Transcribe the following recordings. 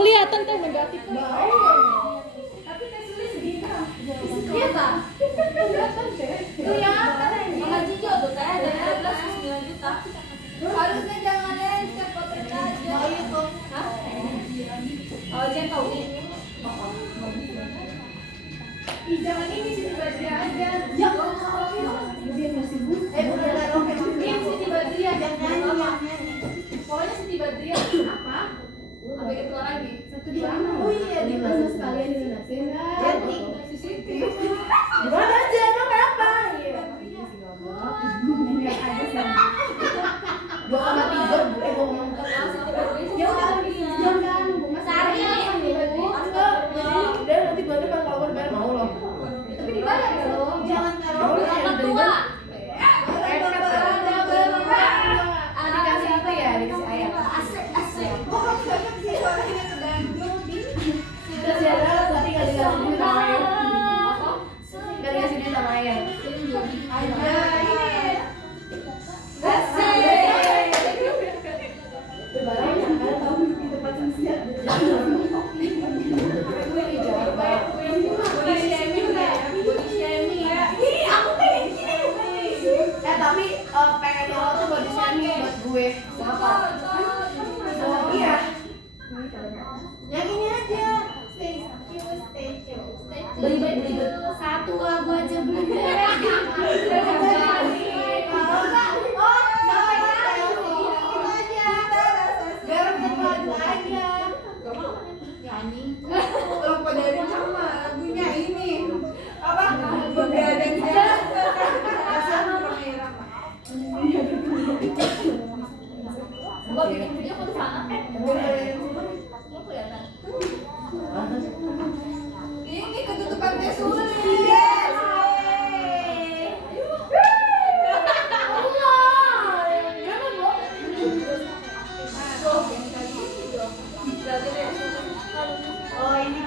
Kelihatan tuh negatif. Tapi tes tulis segini. Iya kan? Kelihatan ini. Mama Cijo tuh saya dari 12 ke 9 juta. Harusnya jangan lensep pakai aja. Oh itu. Hah? Oh jengkau ini. Jangan ini Siti Badriah aja. Jangan dia masih butuh. Bukan roket. Ini Siti Badriah jangan nyanyi. Pokoknya Siti Badriah apa? Sampai ketua lagi. Satu di mana? Oh iya di mana sekalian di lunasin. Jadi si Siti. Mana aja emang apa? Iya. Enggak ada sih. 2,3 gua ngomong ya udah jangan Mas Ari udah nanti gua depan kalau bayar mau loh. Tapi dibayar loh. Jangan taruh orang tua. Dikasih itu ya, dikasih ayam. Asik. Pokoknya banyak sih orang ini tergantung. Dikasih ada berarti enggak dikasih duit sama ayam. Enggak dikasih duit sama ayam. Ada ini. Asik. Lebaran yang ada tahu di tempat siap. Tapi pengen lo tuh body shaming buat gue. Kenapa? Iya. Yang ini aja. Stay cute. Beli satu lagu aja belum lupa dari nama lagunya ini apa? Begadang gua bikin video ke sana ini ketutupan teh sulit. Oh ini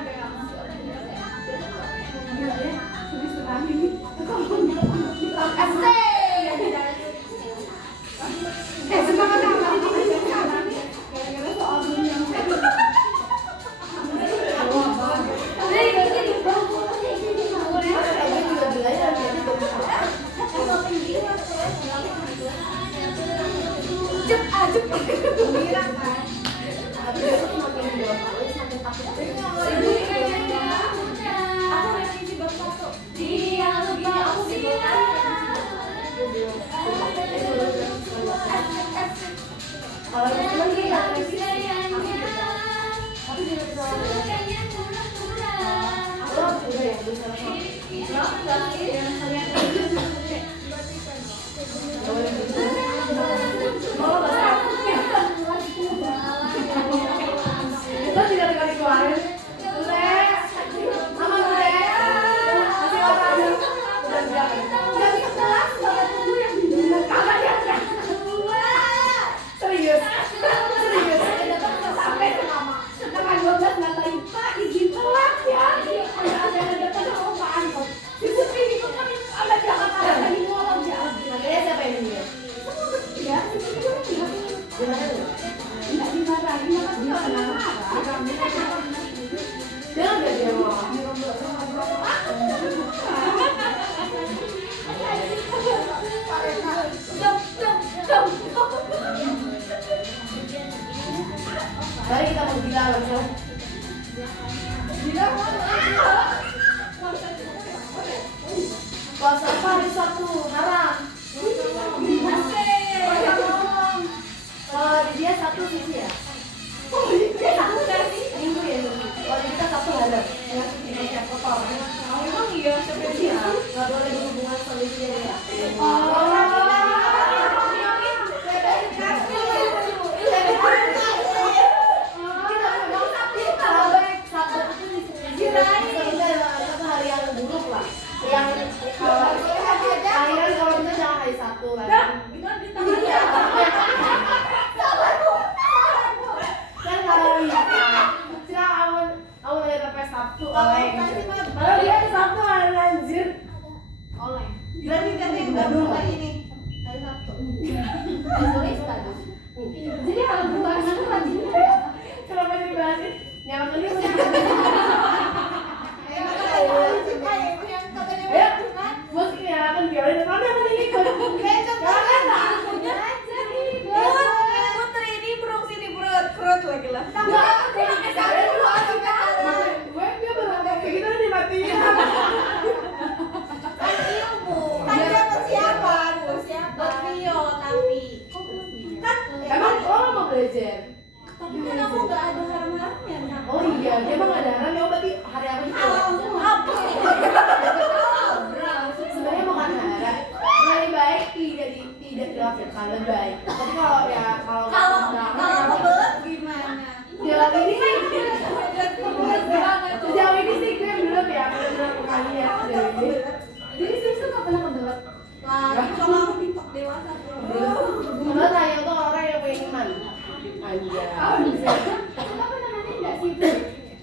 Mari kita mau gila langsung. Gila mana? Puasa apa hari Sabtu? Haram. Kalau di dia Sabtu sih ya. Oh dia Sabtu kan sih? Minggu ya. Kalau di kita Sabtu ada. Ya kita kotor. Emang iya sampai dia. Nggak boleh berhubungan sama dia ya. masuk lah. Yang akhiran kalau bisa jangan hari Sabtu kan. Gimana di tangannya? Kan kalau silakan awal dari sampai Sabtu oleh. Kalau dia Sabtu anjir. Oleh. Berarti kan yang baru hari ini hari Sabtu. Jadi kalau bahas itu rajin. Kenapa dibahasin? Nyala ini ya, bos nyalakan violin. Mana yang ini ikut? Putri ini perut sini perut lagi lah. Gue dia berapa kayak gitu dimatiin. Kan dia persiapan Bio tapi Emang lo mau belajar? tapi kan aku nggak ada haram-haramnya. Oh iya, dia mah nggak ada haram ya. Berarti hari apa itu? Sebenarnya bukan haram. Lebih baik tidak dilakukan, lebih baik. Tapi kalau kebelet gimana? sejauh ini sih sejauh ini sih gue belum ya kalinya sejauh ini. Jadi sih nggak pernah kebelet. Lah, kalau aku TikTok dewasa Kalau saya tuh orang yang punya iman. Anjay. Kita pernah nanti nggak sih itu?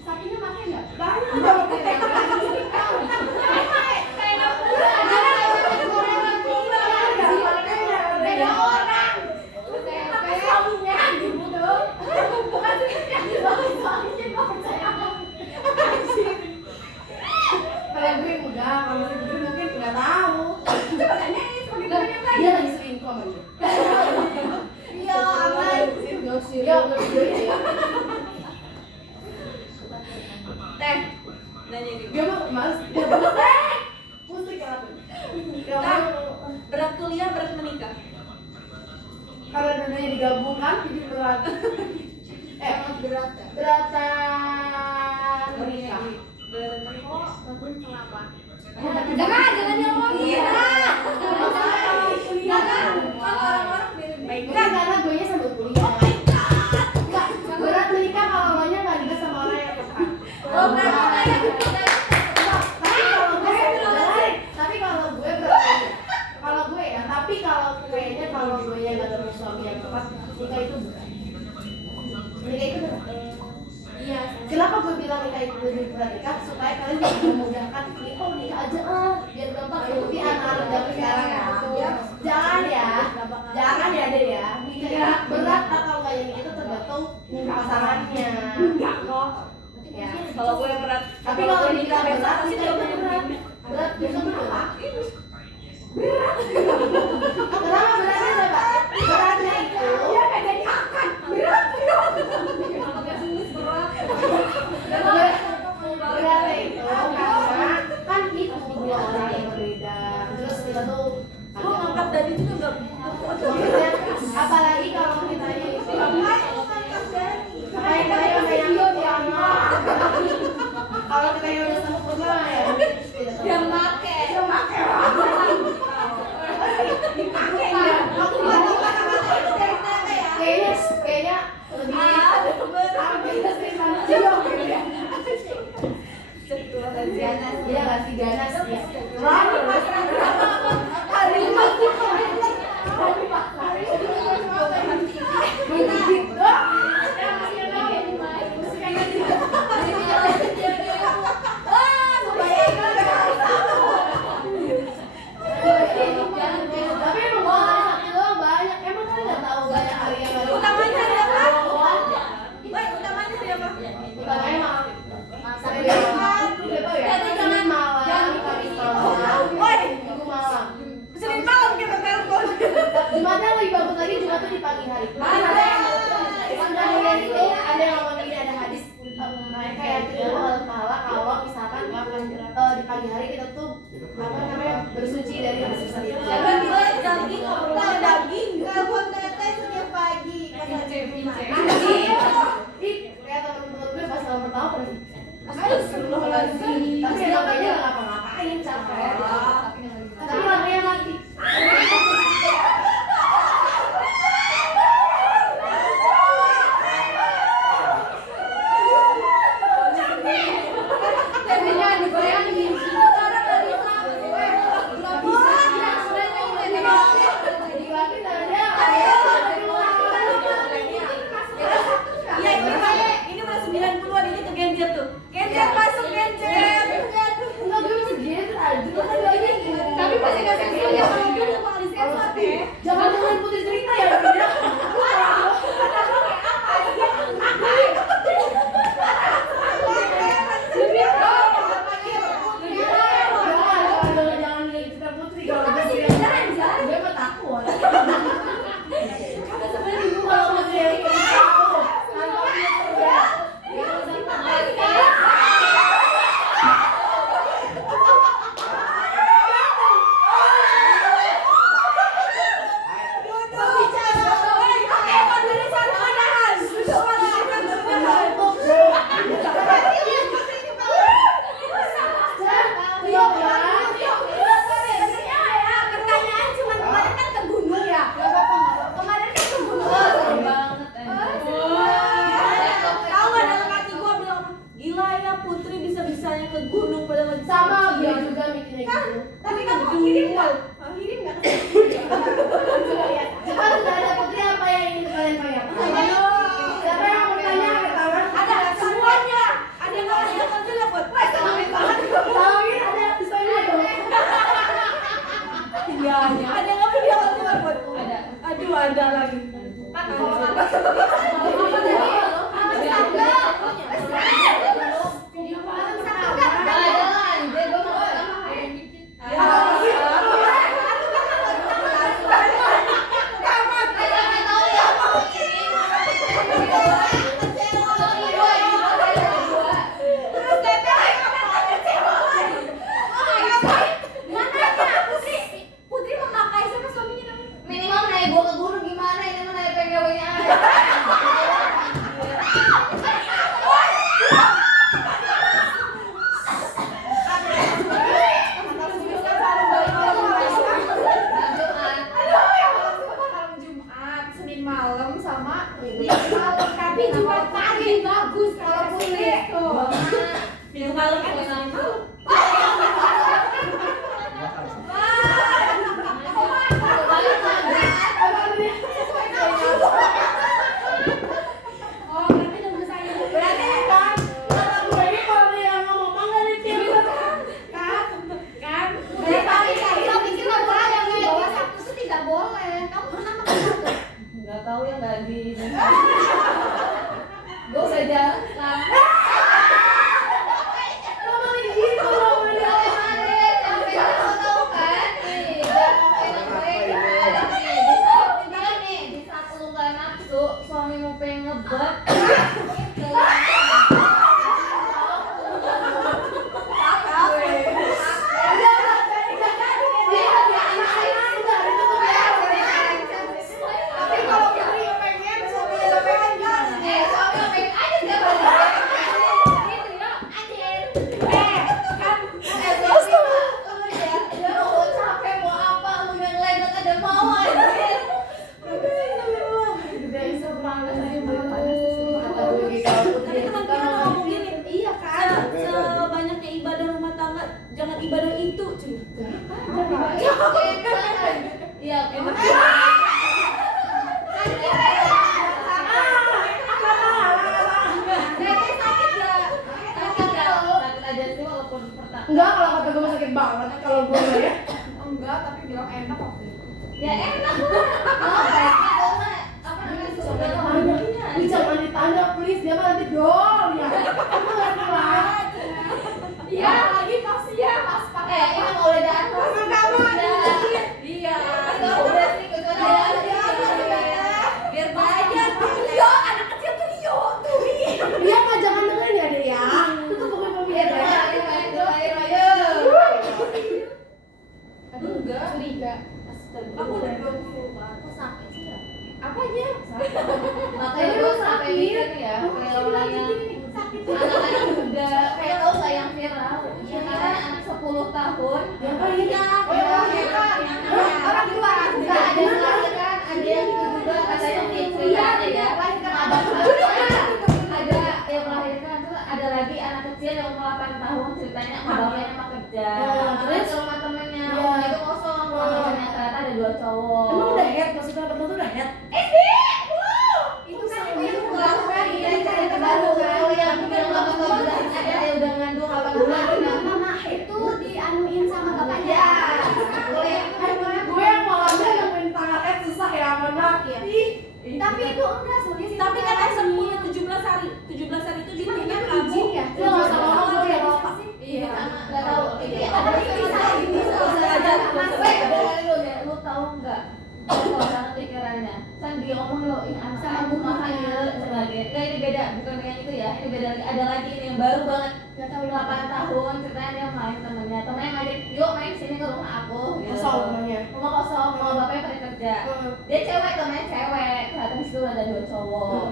Sapinya makan nggak? Kalau gue enggak, kalau gue mungkin nggak tahu. Dia lagi selingkuh sama dia. iya aman. Ya, ya. Teh nanya ini Dia mah mas, dia mah musik apa? berat kuliah berat menikah. Karena dunia digabungkan jadi berat. Berat ya? Beratan menikah. Kenapa? Jangan diomongin. Iya. Jangan. Kalau orang-orang Bukan karena gue nya sambil kuliah. Enggak, berat menikah kalau lo nya nggak nikah sama orang yang tepat. Tapi kalau gue berat. Kalau gue ya, tapi kalau kayaknya kalau gue nya nggak dapet suami yang tepat, nikah itu berat. Nikah itu berat. Iya. Kenapa gue bilang nikah itu lebih berat nikah? Supaya kalian bisa memudahkan nikah aja biar gampang. Tapi anak-anak zaman sekarang ya. Jangan ya deh ya. Nikah berat atau enggak yang itu tergantung pasangannya. Enggak kok. Ya. kalau gue berat. Tapi kalau nikah berat sih itu berat. Berat itu kenapa? Kenapa beratnya coba? Beratnya itu ya kayak jadi akan berat. Beratnya itu karena kan itu dua orang yang berbeda. Terus kita tuh Gue ngangkat dari itu juga maksudnya, apalagi kalau kita itu kayak yang kalau kita yang udah sama pernah ya yang make kayaknya lebih iya nggak sih ganas ya tapi emang gua hari Sabtu doang banyak emang kalian nggak tahu banyak hari yang baru utamanya hari apa? Utamanya hari apa? utamanya malam Sabtu malam Senin malam Kamis malam Minggu malam Senin malam kita telepon. Jumatnya lebih bagus lagi Jumat tuh di pagi hari kemudian itu ada yang ngomong ini ada hadis mereka yang kedua pahala kalau misalkan di pagi hari kita tuh apa namanya bersuci dari dosa itu Jangan bilang daging, obrolan daging. Telepon tete setiap pagi. Ih, kayak temen-temen gue pas tahun pertama pernah Astagfirullahaladzim. tapi emang kayaknya nggak ngapa-ngapain capek tapi lampunya mati ngegunung pada lagi Sama gue skripsian. juga mikirnya Kan, gitu. tapi kamu kirim nggak? Kirim nggak ke Cepat sudah ada Putri, apa yang ingin kalian tanyakan? Ayo. Siapa yang mau bertanya angkat tangan? Ada semuanya. Ada yang nggak ada kan juga buat. Wah, sampai banget. Tauin ada yang bisa lihat dong. Iya, ada yang nggak video kan juga buat. Ada. Aduh, ada lagi. Kan kalau ada. Putri memakai siapa suaminya namanya? Minimal naik gua ke gunung gimana ini mah naik PKW-nya aja. Malam Jumat, Senin malam sama Minggu malam. Tapi Jumat pagi bagus kalau Putri tuh. Minggu malam kan Senin malam. Oh, berarti nunggu saya. Berarti kan Kata gue ini kalau yang ngomong mah nggak ditiru. kan. Kita pikir boleh yang di bawah Sabtu tuh tidak boleh. Kamu pernah makan Sabtu? Enggak tahu ya enggak di. Gue udah jalan kan. Ngomongin gitu loh, beda. Suami mau pengen ngebet. Tapi kalau Putri pengen, suaminya nggak pengen gimana? Tapi teman kita ngomong gini, iya kan? Sebanyaknya ibadah rumah tangga, jangan ibadah itu, cuy. Iya, emang. Sakit aja sih walaupun pertama. Enggak, kalau kata gue mah sakit banget. Kalau gue nggak ya. Enggak, tapi bilang enak waktu itu. Ya enak lah. Oh, baiknya dong, Mak. Apa namanya? Surga Tanya, ih jangan ditanya please, dia mah nanti dol ya. Kamu ngerti lah. Iya, lagi pas ya, pas pakai ini mau udah datang. Iya. Udah sih, kecuali Biar belajar. Yo, anak kecil tuh yo tuh. Dia mah jangan dengerin ya dia ya. Itu tuh pokoknya pemikiran ya. Enggak. Curiga. Aku udah 20 Pak. Aku sakit sih ya. Apanya? Makanya gue sampai mikir ya, kayak orang yang anak-anak muda, kayak tau gak yang viral? Yang katanya anak 10 tahun. Yang paling Orang di luar juga ada yang melahirkan, ada yang itu juga katanya ceritanya ya. Ada yang melahirkan, terus ada lagi anak kecil yang umur 8 tahun ceritanya bapaknya mah kerja. Terus rumah temennya, rumah itu kosong, rumah temennya ternyata ada 2 cowok. Emang udah head, maksudnya pertama tuh udah head. Itu kan itu enggak kan dari cerita baru kalau yang bilang 8 tahun udah ada yang udah ngandung 8 bulan. Mama itu dianuin sama bapaknya. Gue yang malamnya nemuin tangan head susah ya sama anak ya. Tapi itu enggak soalnya sih. Tapi kan 17 hari. 17 hari itu cuma intinya itu kamu. izin ya. Dia nggak usah ngomong, gue udah lupa. Iya. Enggak tahu ini ada lu tahu enggak? Kalau sana pikirannya, kan dia ngomong lo, ih anak Sama aku bumbunya. mahal sebagai, nah ini beda, bukan yang itu ya, ini beda lagi, ada lagi ini yang baru banget, Enggak tahu 8 tahun, ceritanya dia main temennya ngajak, yuk main sini ke rumah aku, gitu. Kosong rumahnya. Rumah kosong, rumah bapaknya pada kerja. Dia cewek, temennya cewek, ternyata di situ ada 2 cowok.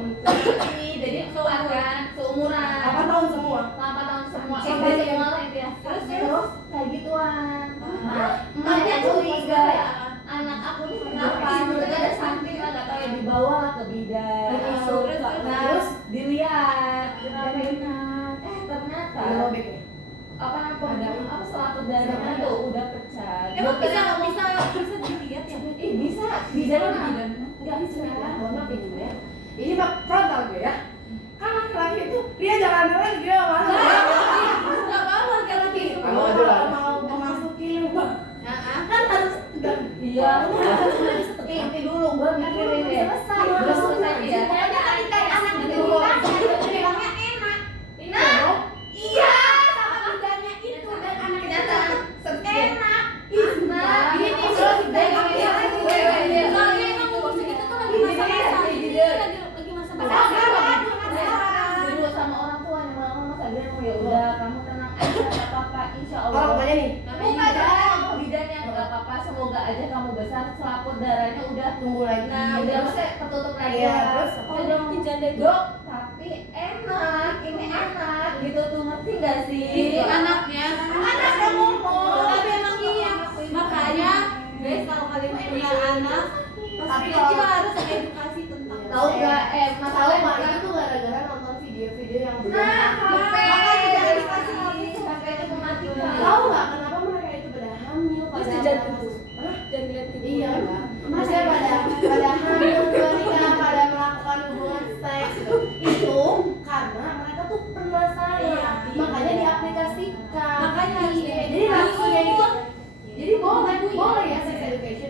Ini jadi seumuran, 8 tahun semua. 8 tahun semua, Sampai semua lah itu ya. Terus kayak gituan. Nah, emaknya curiga. Anak aku nih kenapa? Mungkin ada something lah, nggak tahu ya, dibawa lah ke bidan. Terus Terus dilihat, ternyata Ada robek ya? apa selaput darahnya tuh udah pecah. Emang Dokternya bisa ngomong, bisa dilihat ya? bisa bidan Enggak bismillah, mohon maaf ini ya. Ini mah frontal gue ya. Kan laki-laki itu dia jalan-jalan dia malu. Enggak apa-apa kalau gitu. Kalau mau memasuki kan harus iya inti dulu gue mikirin ya. Selesai. Belum selesai ya. Pokoknya ketika anak itu dikasih, bilangnya enak. Nah, Iya, sama bidangnya itu dan anak itu enak. nah, Ini terus Soalnya emang umur segitu tuh lagi masa-masa ini lagi masa-masa dulu sama orang tua yang mau Mas Adrian mau ya udah kamu tenang aja nggak apa-apa insya Allah. orang tuanya nih Bidan yang nggak apa-apa semoga aja kamu besar selaput darahnya udah tunggu lagi. nah udah maksudnya tertutup lagi Iya, terus udah janda dok tapi enak ini enak gitu tuh ngerti nggak sih anaknya anak yang ngomong tapi emang iya makanya guys kalau kalian punya anak pasti kecil harus edukasi tentang tahu nggak masalah tahu mak itu tuh gara-gara nonton video-video yang nah makanya jangan dikasih sampai itu mematikan tahu nggak kenapa mereka itu pada hamil pada jangan Hah? jangan lihat Iya, maksudnya pada hamil, menikah, pada melakukan hubungan seks itu karena mereka tuh penasaran, Iya. makanya diaplikasikan. Makanya harus jadi langsungnya itu, jadi boleh ya sex education.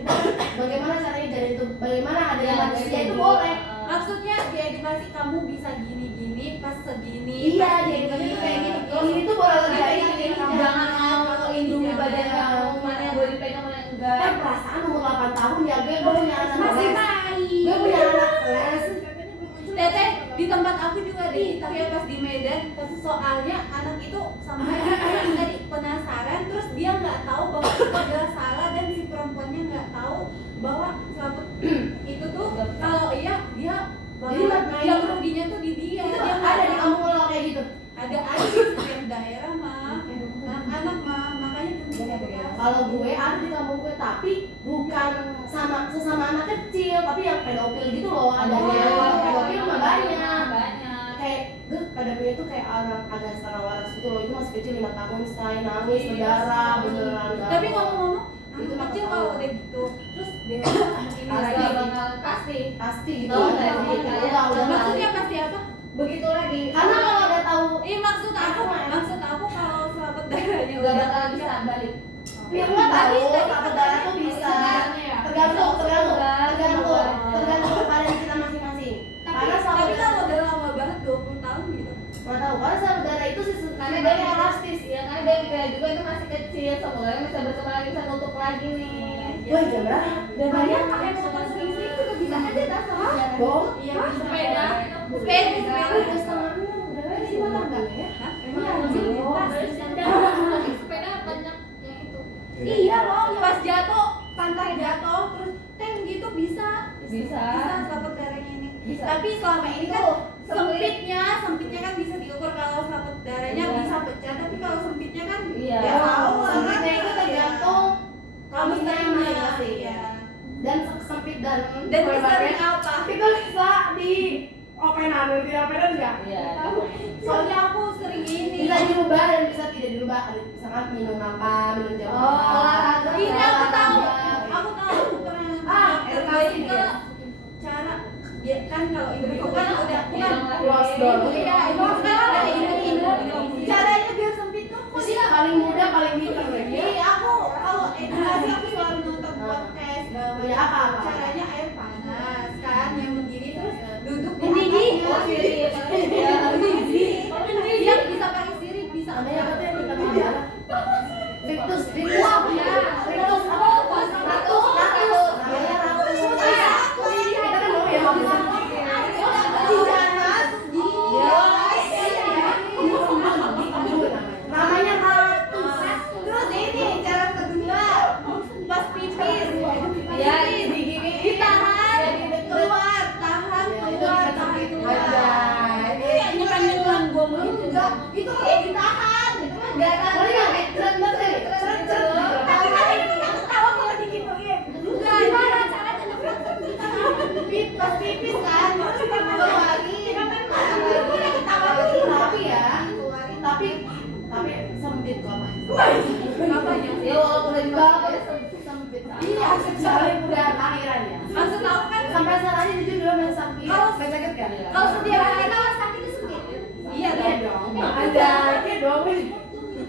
Bagaimana caranya jadi itu, bagaimana ada manusia itu boleh. maksudnya diedukasi kamu bisa gini-gini pas segini Iya, diedukasi tuh kayak gini. Ini tuh boleh terjadi. jangan mau lindungi badan kamu mana yang boleh dipegang mana yang enggak Kan perasaan umur 8 tahun ya, gue punya anak masih les. bayi Gue punya anak les. Teteh di tempat aku juga di tapi pas di Medan soalnya anak itu sampai tadi penasaran terus dia nggak tahu bahwa itu adalah salah dan si perempuannya nggak tahu bahwa selaput itu tuh kalau iya dia Jadi main- yang ruginya tuh di dia Itu dia nggak ada di tahu. kampung lo kayak gitu. ada di setiap daerah mah anak mah makanya penting Kalau gue ada di kampung gue, tapi bukan sesama anak kecil, tapi yang pedofil gitu loh adanya. Kalau pedofil mah banyak. Kayak gue pedofil itu kayak orang agak setengah waras gitu loh, itu masih kecil 5 tahun, say nangis, berdarah, beneran. tapi ngomong-ngomong Itu anak kecil bakal kalau tahu. udah gitu terus dewasa ini lagi pasti pasti gitu. Tahu Udah, nggak sih? udah tahu. maksudnya pasti apa begitu lagi Karena kalau udah tahu, maksud aku kalau selaput darahnya nggak bakal bisa balik ya nggak tahu, takut darah tuh bisa. Tergantung pada kita masing-masing. Karena tapi saudara kalau udah lama banget 20 tahun gitu nggak tahu, karena saudara itu karena dia elastis ya karena dia juga itu masih kecil semoga bisa berkembang lagi bisa nutup lagi nih wah jam berapa? dan banyak pakai motor sering-sering juga bisa aja tak salah Bohong? iya sepeda Udah setengah enam, udah nggak sih motor nggak ya? sepeda banyak yang itu iya loh pas jatuh pantai jatuh terus tank gitu bisa selaput darahnya ini Bisa. tapi selama ini kan sempitnya kan bisa diukur kalau selaput darahnya Iya. bisa pecah tapi kalau sempitnya kan Iya. ya tahu lah kan Sempitnya itu tergantung kamu masing-masing. ya Dan sempit dan kesering apa itu bisa di openan, tidak openan nggak? Iya. soalnya aku sering ini Bisa dirubah dan bisa tidak dirubah. Ada misalkan minum apa, minum jam Oh, olahraga. ini aku tahu Olahraga. aku pernah edukasi ke dia. cara ya kan kalau ibu-ibu kan udah Close door. iya ibu kan udah ini caranya biar sempit tuh kok dia Paling muda, paling pintar ya. iya aku kalau edukasi aku selalu nonton podcast Ya, apa? caranya air panas kan yang begini terus duduk di Mendidih. atasnya. Dia bisa pakai sirip bisa Ada yang katanya kita bicara. Rictus apa ya? Rictus apa? Ratus. Namanya ratus. Kita kan mau ya mau bisa. Namanya ratus. Terus ini cara kedua pas pipis Ya, digigit ditahan keluar tahan keluar tahan keluar itu yang nyuran gua mulu enggak itu kayak ditahan itu mah darah Boleh nggak? Keren banget. Apanya? Ya walaupun lagi masuk ya sempit. Iya, sekali udah akhiran ya. Maksud aku kan Sampai salahnya jujur dulu masih sakit. Kalau- sakit kan? Kalau setiap hari kalau sakit itu sempit. iya Iya dong. dong. Ada. Iya dong.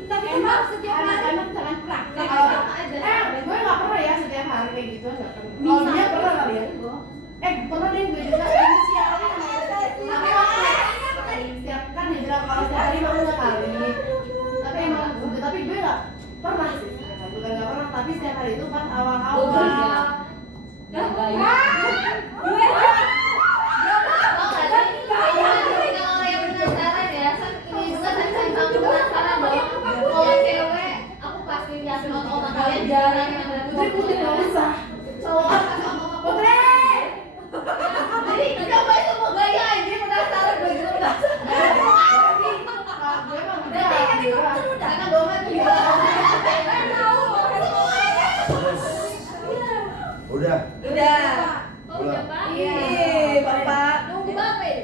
Tapi emang setiap hari Anak-anak jangan praktek. Kalau aja. Gue nggak pernah ya setiap hari kayak gitu nggak pernah. Bisa. Oh dia pernah kali ya? Pernah deh gue juga inisialnya tapi setiap kan dibilang kalau setiap hari mah enggak kali. Tapi emang tapi gue nggak pernah sih. Bukan nggak pernah tapi setiap hari itu pas awal-awal. Tau nggak sih? Kalau yang penasaran ya, kan ini juga kan saya penasaran bahwa kalau cewek aku pasti yakin otak kalian jarang yang ada Putri nggak usah. cowok pas sama Putri. jadi coba semua gaya aja penasaran gue juga penasaran. Gue emang Berarti kan itu udah karena bohongan juga. Kan tahu semuanya. Udah. Udah. Oh udah Pak. Ih, Bapak. Nunggu Bapak ya?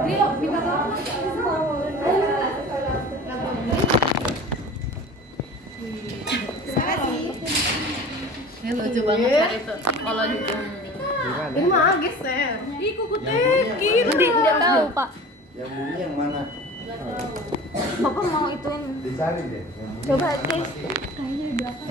Rio, minta tolong. Ini lucu banget hari itu kalau di Gimana? ini mah geser. Ih, kuku Tidak tahu Pak. Yang bunyi yang mana? Papa mau ituin. Dicari deh. Yang bunyi Coba yang mana tes. masih- Kayaknya di belakang.